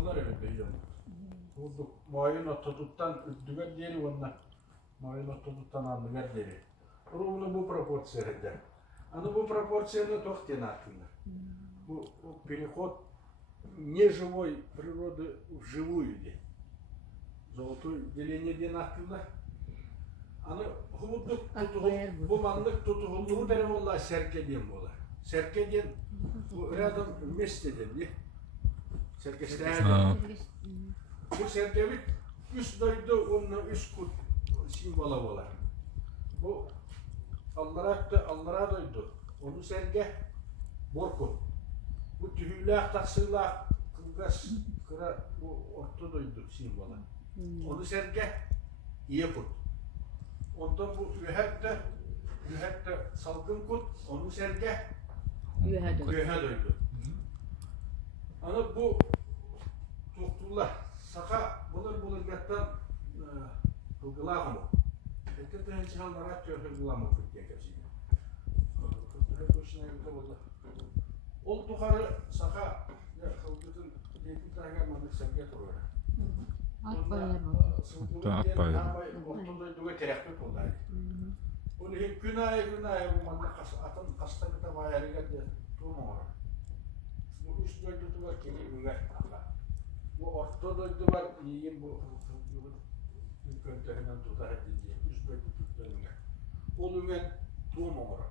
Bunlar öyle değil. Bu muayene otoduttan üddüger deri ondan. Muayene otoduttan anlıger deri. Bunu bu пропорцияда. Оно bu пропорцияда тохтен атында. Bu переход неживой природы в живую. Золотой деление ден атында. Аны худук bu manlık tutuğulduğu dere vallahi serkedin bola. Serkedin bu rядом вместе dedi. Serkesterde. Bu serkevit üst doydu onun üst kut simbola bola. Bu Allah'a doydu. Onu serge borkut. Bu tühüller taksırlar kılgas kıra bu orta doydu simbola. Onu serge iyi kut. Ondan bu ühette salgın kut, onu serge ühe doydu. Ana bu tuhtullah, saka bulur gattan hılgılar mı? Etkete hençi hallara atıyor hılgılar mı diye kapsaydı. Hep hoşuna gitti valla. Ol tuharı saka hılgıtın yetim taraganmadık serge turuyor. Akbayır. Ortada duga teraklık oldu. Onu hep günahı bu manna atın kasta da bayarı geldi. Tuğma var. Bu üst doydu duga keli günah. Bu ortada duga yiyeyim bu ülkönterinden tutar edildi. Üst doydu tuttuğunga. Onu ben tuğma var.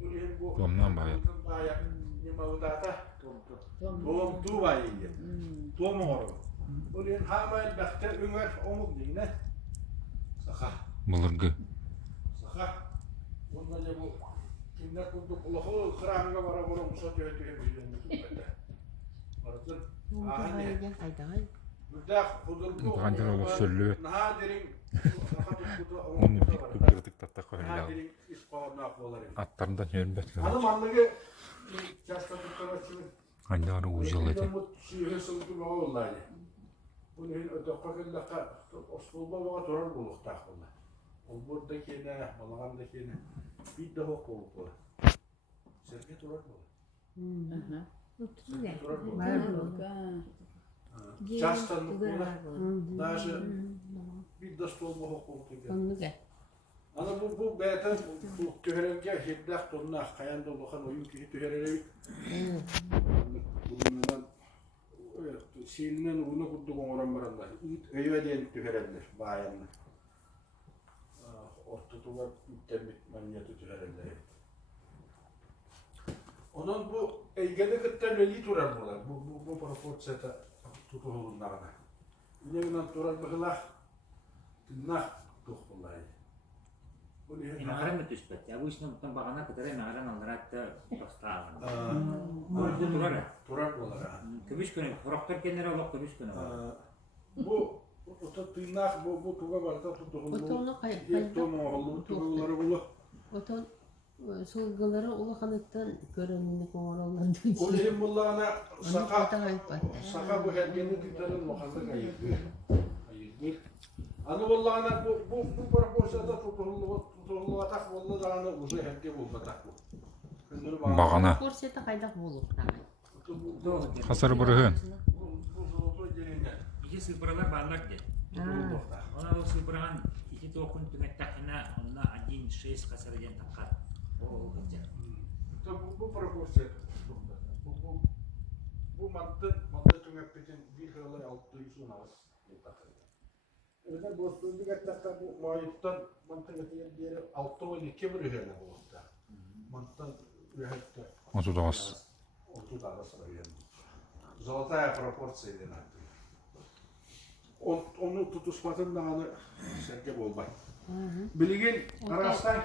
Bunu hep bu bayar nima udata tuğum tuğma yiyeyim. Tuğma var. Ulen hamayl bakta önger omuk dine. Saka. Bulurgu. Saka. Bunda ya bu kimler kurdu kulağu kıramına vara vara musat yötüye bildiğini tutmadı. Vartın. Ahane. Burada hudurgu. Kancar olup söylüyor. Nadirin. Onu bir kırdık tatta koyuyor. Nadirin ispavarına akvaları. Atlarından yönbet. Hanım anlığı çastadıkları için. Kancar ucul edi. Şiir sılgı bu olaydı. Bunu ödekakillaka oskulba bağa durar buluk takılla. O buradakine, balağandakine bir daha kovuk bola. Serke durar bola. Serke durar bola. Çastanlık bola. Даже bir de stol bağa kovuk dedi. Ana bu beyten bu tüherenge hibdak tonuna kayan dolukan oyun ki tüherere bundan Şiirinden onu kurduk oran baranda. Öyle diyen tühererler bayanlar. Ortada müttemit maniyatı tühererler. Onun bu eygede kıttan öyle turar bunlar. Bu proporsiyata tutuğunlarına. Yine turar bakılar. Tınnak tuğullar. Emagran mı tüspet? Ya bu işin mutlaka bağına kadar emagran alarak da bastağın. Turar bunlar. Kıbrıs günü, Horaktör kendileri olarak Kıbrıs günü var. Bu tınnak bu tuğa varsa tutuğullar. Tuğulları bulu. Oton sulgaları ulu kanıttan görünümlük oğlanlardan Olayım bullağına saka bu hergeni tüterin muhazzak ayırdı. Anı bullağına bu proporsiyada tutuğullu atak bullu dağını uzun herge buldu atak bu. Bağına. Kursiyete kaydak bulur. Hasarı bırakın. İki sılpıralar bağlar de. Ona o sılpıran iki tokun tümettakına onunla adin şeys kasarı diyen takkar. O gıcak. Bu proporsiyada. Bu madde tümettekin bir hırlay altı yüzün ağız. Öyle bozduğu gattakta bu muayiptan mantıklı yeri altı ve iki bir ühene bulundu. Mantıklı ühette. Otu da az. Otu da az sayın. Zolotaya proporsiyada nattı. Onu tutuşmatın dağını serke bolbay. Bilgin arastan